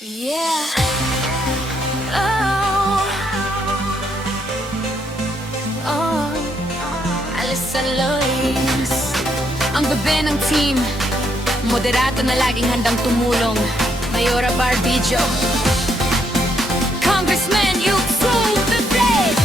Yeah. Oh. Oh. Alisa Lois. Ang bebe ng team, moderato na laging handang tumulong. Mayora Barbidjo, Congressman Yuxu Bebe.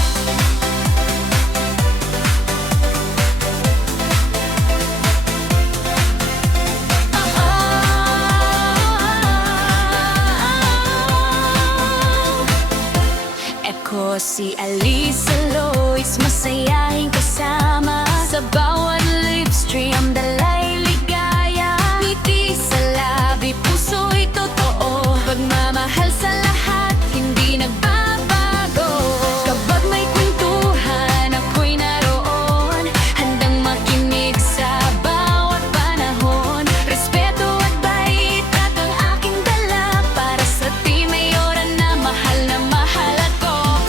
Eko si Alisa Lois, masayahin kasama sa bawat livestream. Dalay ligaya, ngiti sa labi, puso'y totoo. Pagmamahal sa lahat, hindi nagbabago. Kapag may kwentuhan, ako'y naroon, handang makinig sa bawat panahon. Respeto at bait at ang aking dala para sa Team Mayora na mahal ako.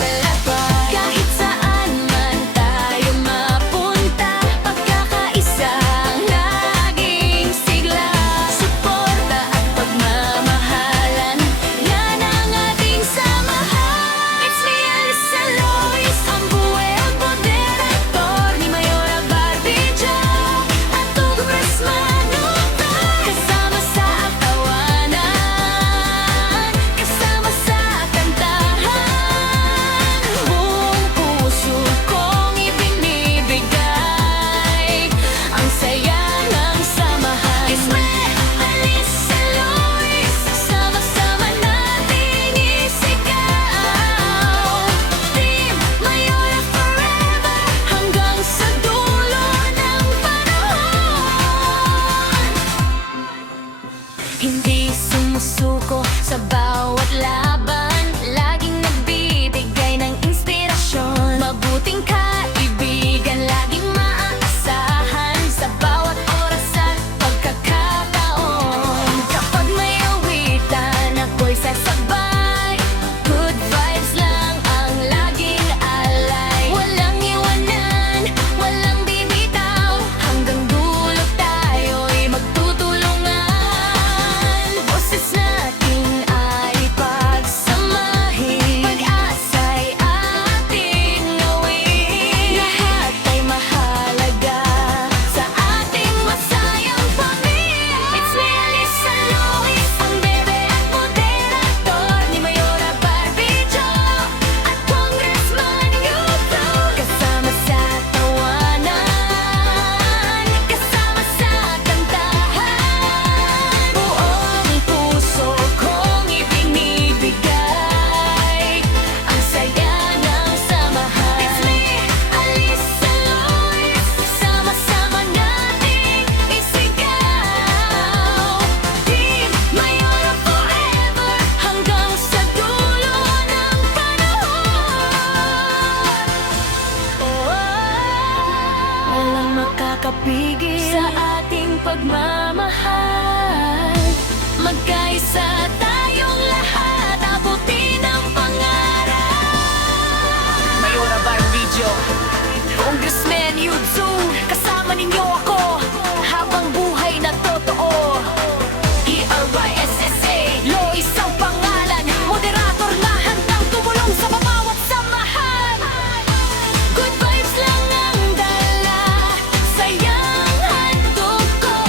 Kahit saan man tayo mapunta, pagkakaisa ang laging sigla. Suporta at pagmamahalan, yan ang ating samahan. It's me, Alisa Lois, ang buhay at moderator ni Mayora Barbidjo at Congressman Yuxu. Kasama sa tawanan, kasama sa kantahan, buong puso kong ibinibigay ang saya ng samahan. It's me, Alisa Lois, sama-sama nating isigaw. Team Mayora forever, hanggang sa dulo ng panahon. Hindi sumusuko sa bawat laban, laging nagbibigay ng inspirasyon. Mabuting kaibigan, laging maaasahan sa bawat oras at pagkakataon. Kapag may awitan, ako'y sasabay. Good vibes lang ang laging alay. Walang iwanan, walang bibitaw, hanggang dulo tayo'y magtutulungan. Boses natin ay pagsamahin, pag-asa'y ating gawin. Lahat ay mahalaga sa ating masayang pamilya. It's me, Alisa Lois, ang bebe at moderator ni Mayora Barbidjo at Congressman Yuxu. Kasama sa tawanan, kasama sa kantahan, buong puso kong ibinibigay ang saya ng samahan. It's me, Alisa Lois, sama-sama nating isigaw. Team Mayora forever, hanggang sa dulo ng panahon. Walang makakapigil sa ating pagmamahal. Magkaisa tayong lahat, abutin ang pangarap. Mayora Barbidjo, Congressman Yuxu, kasama ninyo ako habang buhay na totoo. ERYSSA, Lois ang pangalan, moderator na handang tumulong sa bawat samahan. Good vibes lang ang dala, sayang handog ko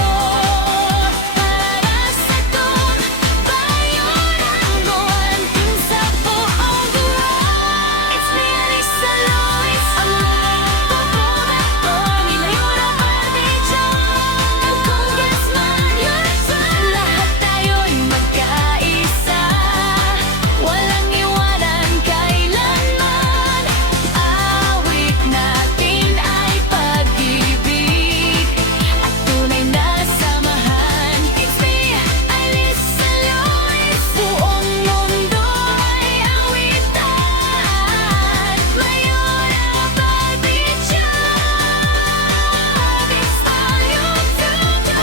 para sa Team Mayora, anting sa buong buhay. It's me, Alisa Lois, ang moderator ni Mayora Barbidjo at Congressman Yuxu. Lahat tayo'y magkaisa, walang iwanan kailanman. Awit natin ay pag-ibig at tunay na samahan. It's me, Alisa Lois, buong mundo ay awitan. Mayora Barbidjo, this all you do to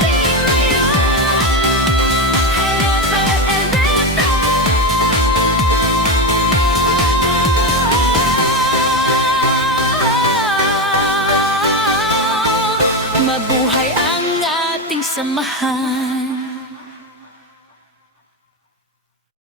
Team Mayora. Mabuhay ang ating samahan.